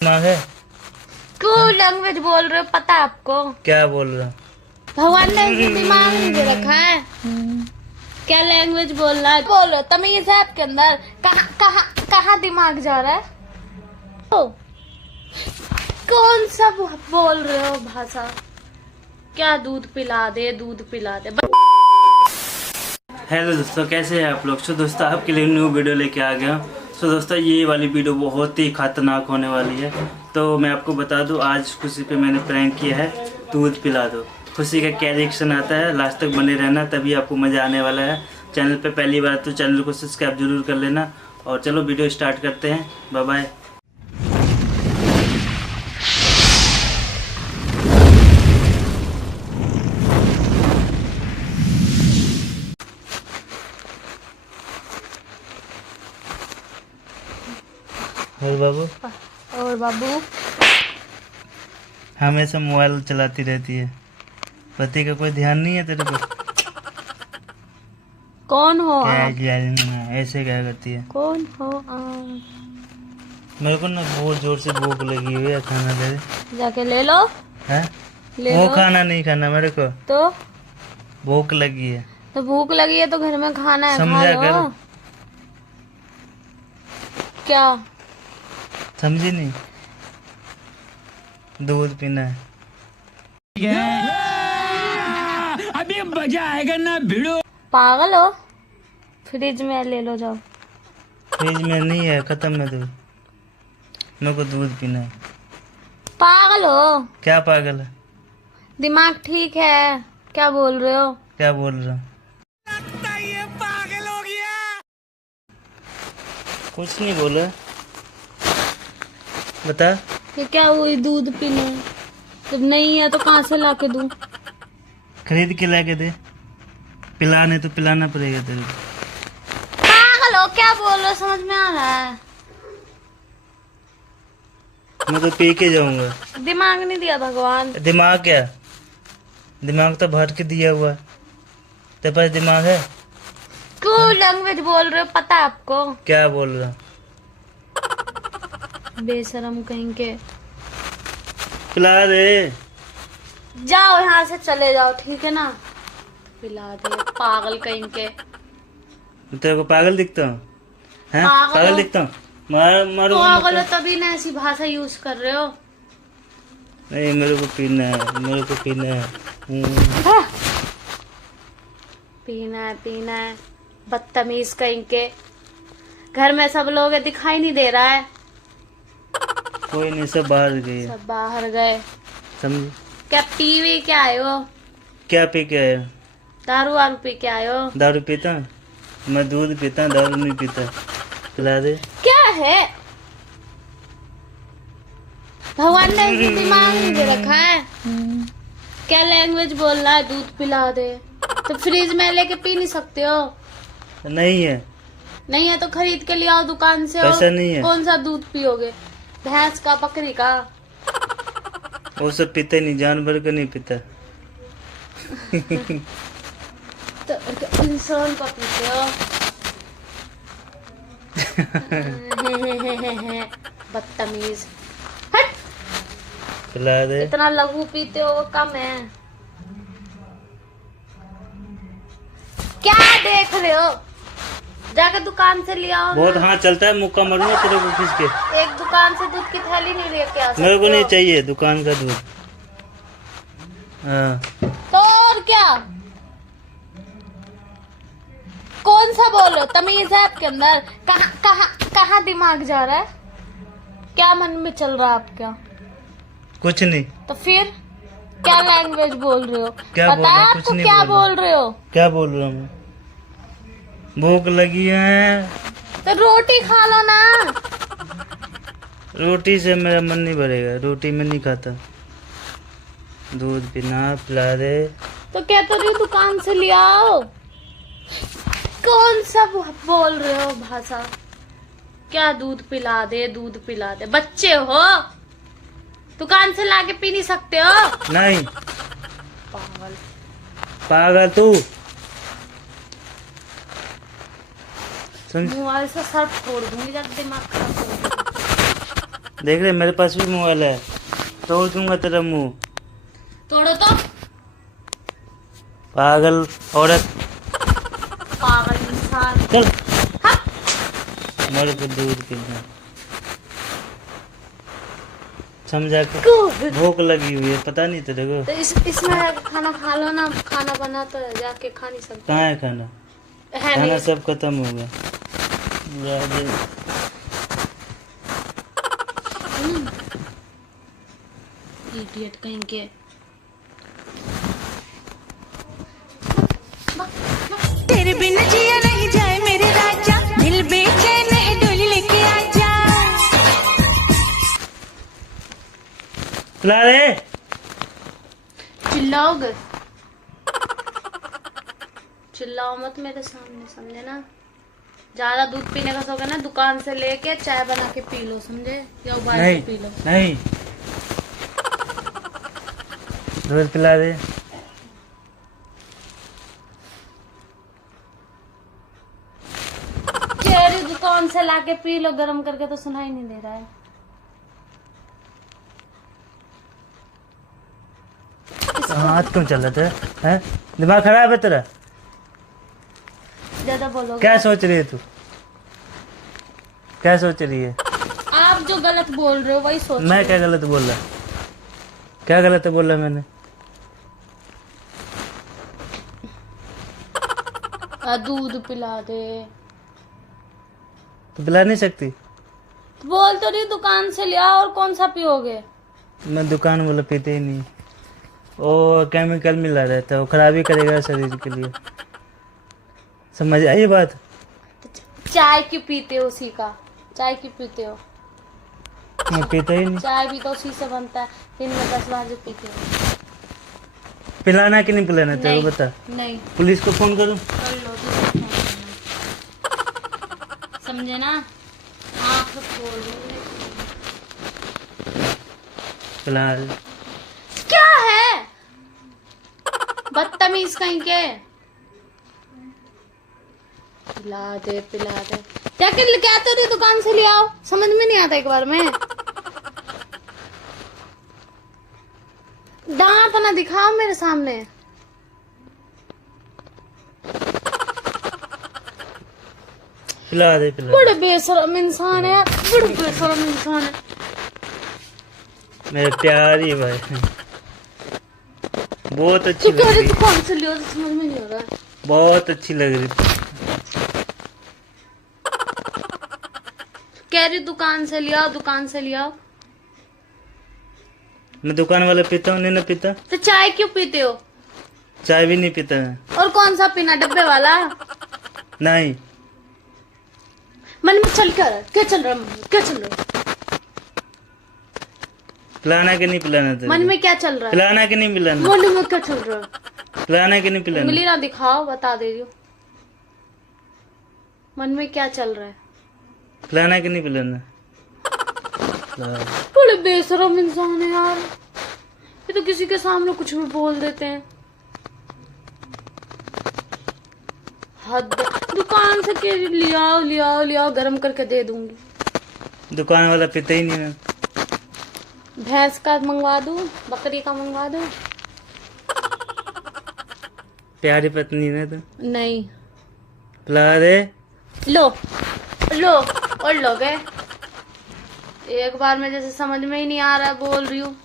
दिमाग है? क्यों लैंग्वेज बोल रहे हो? पता है आपको? क्या बोल रहा? भगवान ने ऐसे दिमाग नहीं दे रखा है। क्या लैंग्वेज बोल रहा है? बोलो, तमीज है आपके अंदर? कहाँ कहाँ कहाँ दिमाग जा रहा है? ओ, कौन सा बोल रहे हो भाषा? क्या दूध पिला दे, दूध पिला दे। हेलो दोस्तों, कैसे हैं आप लोग? तो दोस्तों आपके लिए न्यू वीडियो लेके आ गया हूँ। तो दोस्तों ये वाली वीडियो बहुत ही खतरनाक होने वाली है। तो मैं आपको बता दूं, आज खुशी पे मैंने प्रैंक किया है, दूध पिला दो। खुशी का क्या रिएक्शन आता है, लास्ट तक बने रहना, तभी आपको मज़ा आने वाला है। चैनल पे पहली बार तो चैनल को सब्सक्राइब जरूर कर लेना। और चलो वीडियो स्टार्ट करते हैं। Bye bye. और बाबू? और बाबू? हमेशा मोबाइल चलाती रहती है, पति का कोई ध्यान नहीं है तेरे को? कौन हो क्या आप? ऐसे क्या करती है? कौन हो आप? मेरे को ना बहुत जोर से भूख लगी हुई है, खाना दे दे। जाके ले लो। है? ले वो लो। खाना नहीं खाना मेरे को, तो भूख लगी है। तो भूख लगी है तो घर में खाना है, खा समझा लो। कर। क्या समझी नहीं? दूध पीना है। अभी मजा आएगा ना भिड़ो। पागल हो? फ्रिज में ले लो, जाओ। फ्रिज में नहीं है, खत्म है दूध। मेरे को दूध पीना है। पागल हो? क्या पागल है? दिमाग ठीक है? क्या बोल रहे हो? क्या बोल रहा हूँ? ये पागल हो गया। कुछ नहीं बोला। बता। ये क्या हुई? दूध पीने जब नहीं है तो कहाँ से ला के दूं? खरीद के ला के दे। पिलाने तो पिलाना पड़ेगा तेरे को। पागल हो? क्या बोल रहे हो? समझ में आ रहा है? मैं तो पी के जाऊंगा। दिमाग नहीं दिया भगवान? दिमाग क्या? दिमाग तो भर के दिया हुआ है। तेरे पास दिमाग है? क्यों लैंग्वेज बोल रहे हो? पता है आपको? क्या बोल रहा? बेशरम कहीं के। पिला दे। जाओ यहाँ से, चले जाओ, ठीक है ना? पिला दे, पागल कहीं के। तेरे को पागल दिखता हूँ? हैं? पागल पागल हो? दिखता हूँ? मारूंगा पागल हो मत। तभी ना ऐसी भाषा यूज कर रहे हो। नहीं, मेरे को पीना है, मेरे को पीना है। पीना है, पीना है। बदतमीज कहीं के। घर में सब लोग हैं, दिखाई नहीं दे रहा है? कोई नहीं, सब बाहर गए। सब बाहर गए। समझ? क्या टीवी क्या आए हो? क्या पी के आया? दारू वारू पी के आए हो? दारू पीता हूँ? मैं दूध पीता हूँ, दारू नहीं पीता। पिला दे। क्या है? भगवान ने ऐसे दिमाग नहीं दे रखा है। क्या लैंग्वेज बोल रहा है? दूध पिला दे। तो फ्रिज में लेके पी नहीं सकते हो? नहीं है। नहीं है तो खरीद के ले आओ दुकान से। पैसा और नहीं है। कौन सा दूध पियोगे? भैंस का, बकरी का? वो सब पीते नहीं, जानवर का नहीं पीता। तो इंसान का पीते हो? बदतमीज। हट! पिला दे। इतना लघु पीते हो, वो कम है। क्या देख रहे हो? जाके दुकान से ले आओ ना। बहुत हाथ चलता है, मुक्का मारूंगा तेरे को खींच के। एक दुकान से दूध की थैली नहीं लेके आ सकते मेरे को नहीं हो? चाहिए दुकान का दूध। हाँ। तो और क्या? कौन सा बोलो? तमीज है आपके अंदर? कहाँ कहाँ कहाँ दिमाग जा रहा है? क्या मन में चल रहा है आपका? कुछ नहीं। तो फिर क्या लैंग्वेज बोल रहे हो? क्या बोल पता रहा है हूँ? कुछ आपको नहीं क्या बोल रहा। बोल रहे हो? क्या बोल रहा हूँ? भूख लगी है तो रोटी खा लो ना। रोटी से मेरा मन नहीं भरेगा, रोटी में नहीं खाता। दूध पीना, पिला दे। तो कहते रही दुकान से ले आओ। कौन सा बोल रहे हो भाषा? क्या दूध पिला दे, दूध पिला दे? बच्चे हो? दुकान से लाके पी नहीं सकते हो? नहीं। पागल। पागल तू। समझ? मोबाइल से सर फोड़ दूंगी जब दिमाग खराब हो। देख रहे मेरे पास भी मोबाइल है, तोड़ दूंगा तेरा मुंह। तोड़ो तो। पागल औरत, पागल इंसान। चल हाँ। मेरे को दूध पीना, समझा के। भूख लगी हुई है, पता नहीं तेरे को। तो इसमें खाना खा लो ना, खाना बना तो जाके खा नहीं सकते। कहाँ है खाना? है खाना नहीं। सब खत्म हो गया। इडियट कहीं के। तेरे बिन जिया नहीं जाए मेरे राजा, दिल बेचैन है डोली लेके आजा। पिला रे। चिल्लाओगे? चिल्लाओ मत मेरे सामने, समझे ना। ज्यादा दूध पीने का शौक है ना, दुकान से लेके चाय बना के पी लो, समझे, या उबाल के पी लो। नहीं, दूध पिला दे। चेरी दुकान से लाके पी लो गरम करके, तो सुनाई नहीं दे रहा है। हाथ क्यों चल रहे हैं? दिमाग खराब है तेरा? ज्यादा बोलोगे। क्या सोच रही है तू? क्या सोच रही है? आप जो गलत बोल रहे हो वही सोच मैं क्या गलत बोल रहा? क्या गलत बोल रहा मैंने? दूध पिला दे। तो पिला नहीं सकती? बोल तो रही दुकान से लिया, और कौन सा पियोगे? मैं दुकान वाला पीते ही नहीं। वो केमिकल मिला रहता है, वो खराबी करेगा शरीर के लिए। समझ आई बात? चाय क्यों पीते हो? उसी का चाय क्यों पीते हो? मैं पीता ही नहीं। चाय भी तो उसी से बनता है, दिन में 10 बार जो पीते हो। पिलाना कि नहीं पिलाना तेरे को बता। नहीं। पुलिस को फोन करूं? कर लो, किसको फोन करना। समझे ना, आँख खोल लो। पिला। क्या है बदतमीज कहीं के। पिला दे पिला दे। क्या तो रही दुकान से ले आओ, समझ में नहीं आता एक बार में। दांत ना दिखाओ मेरे सामने। पिला दे पिला दे। बड़े बेशरम इंसान है यार, बड़े बेशरम इंसान है। मेरे प्यारी भाई, बहुत अच्छी तू लग कह रही रही, दुकान से लियो, समझ में नहीं आ रहा है। बहुत अच्छी लग रही। कह रही दुकान से लिया, दुकान से लिया। मैं दुकान वाला पीता हूँ, नहीं ना पीता। तो चाय क्यों पीते हो? चाय भी नहीं पीता मैं। और कौन सा पीना, डब्बे वाला? नहीं। मन में चल क्या रहा है? क्या चल रहा है मन में? क्या चल रहा है पिलाना कि नहीं पिलाना तेरे मन को? में? क्या चल रहा है पिलाना कि नहीं पिलाना? मन में? क्या चल रहा है? पिलाना कि नहीं पिलाना? उंगली ना दिखाओ, बता दे रही हूँ। मन में क्या चल रहा है? पिलाना कि नहीं पिलाना? बड़े बेशरम इंसान है यार, ये तो किसी के सामने कुछ भी बोल देते हैं। हद। दुकान से के लियाओ लियाओ लियाओ, गरम करके दे दूंगी। दुकान वाला पीता ही नहीं मैं। भैंस का मंगवा दूं, बकरी का मंगवा दूं? प्यारी पत्नी ने तो नहीं। पिला दे। लो लो और लो गए। एक बार में जैसे समझ में ही नहीं आ रहा है, बोल रही हूँ।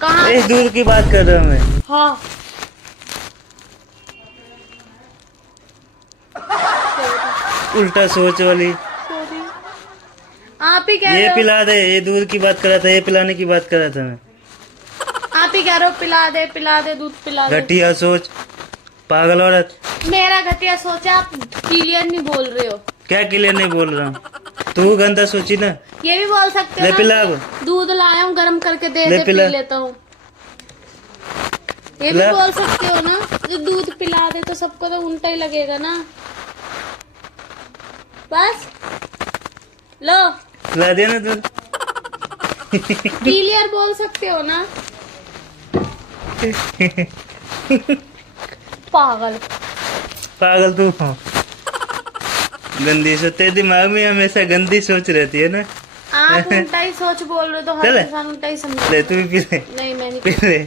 कहाँ? इस दूध की बात कर रहा हूँ मैं। हाँ। उल्टा सोच वाली। सॉरी। आप ही कह ये रहे हो, पिला दे, ये दूध की बात कर रहा था, ये पिलाने की बात कर रहा था मैं। आप ही कह रहे हो पिला दे दूध पिला दे। घटिया सोच, पागल औरत। मेरा घटिया सोचा, आप क्लियर नहीं बोल रहे हो। क्या क्लियर नहीं बोल रहा हूँ? तू गंदा सोची ना। ये भी बोल सकते हो ले ना, पिला अब। दूध लाया हूँ गरम करके दे ले दे, पिला। पी लेता हूँ। ये भी पिला। बोल सकते हो ना, जो दूध पिला दे तो सबको तो उल्टा ही लगेगा ना। बस लो, पिला दिया ना दूध। क्लियर बोल सकते हो ना। पागल। पागल तू हो। गंदी सोच, तेरे दिमाग में हमेशा गंदी सोच रहती है ना। आप उल्टा ही सोच बोल रहे हो तो हर चले। इंसान उल्टा ही समझ। ले तू भी पी ले, नहीं मैं नहीं पी ले,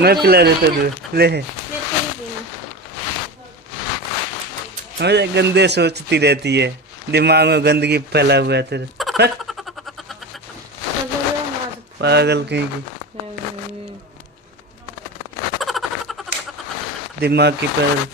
मैं पिला देता दूध ले। मेरे को नहीं पीना। हमेशा गंदे सोचती रहती है, दिमाग में गंदगी फैला हुआ है तेरे। हट, पागल कहीं की, दिमाग की पर